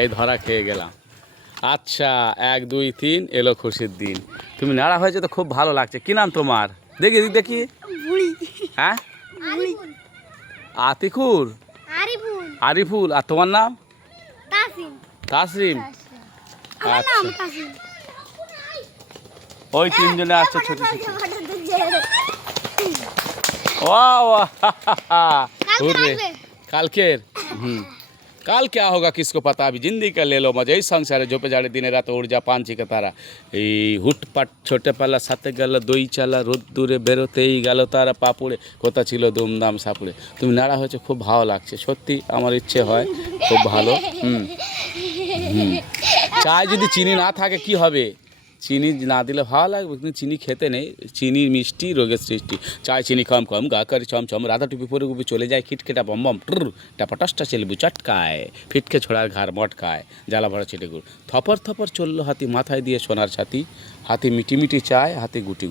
এই ধরা খেয়ে গেলাম। আচ্ছা, 1 2 3 এলো খুশির দিন। তুমি নাড়া হয়েছে তো খুব ভালো লাগছে। কি নাম তোমার? দেখি দেখি। হ্যাঁ, আতিকুর, আরিফুল। আর তোমার নাম? তাসরিম। আচ্ছা, ওই 3 জনে আসছে ছোট ছোট। वाह हुर्रे। कल क्या होगा किसको पता। अभी जिंदगी का ले लो मजा। এই সংসারে ঝোপে ঝাড়ে দিনে রাতে উড়জা পাঞ্চি তারা। এই হুটপাট ছোটে পালা সাথে গেল দই চালা রোদ্দুরে বেরোতেই গেল তারা পাপুড়ে কোথা ছিল দুমদাম সাপুড়ে। তুমি নাড়া হয়েছে খুব ভালো লাগছে সত্যি। আমার ইচ্ছে হয় খুব ভালো। চায় যদি চিনি না থাকে কি হবে? চিনি না দিলে ভালো লাগবে, কিন্তু চিনি খেতে নেই। চিনি মিষ্টি রোগের সৃষ্টি। চায় চিনি কম কম গা করে ছমছম রাধা টুপি পরে গুপি চলে যায় খিটখেটা বম বম টাপাটসটা চেলবু চটকায় ফিটকে ছোড়ার ঘাড় মটকায় জ্বালা ভরা ছেটে গুড় থপর থপর চললো হাতি মাথায় দিয়ে সোনার ছাতি। হাতি মিটি মিটি চায় হাতি গুটি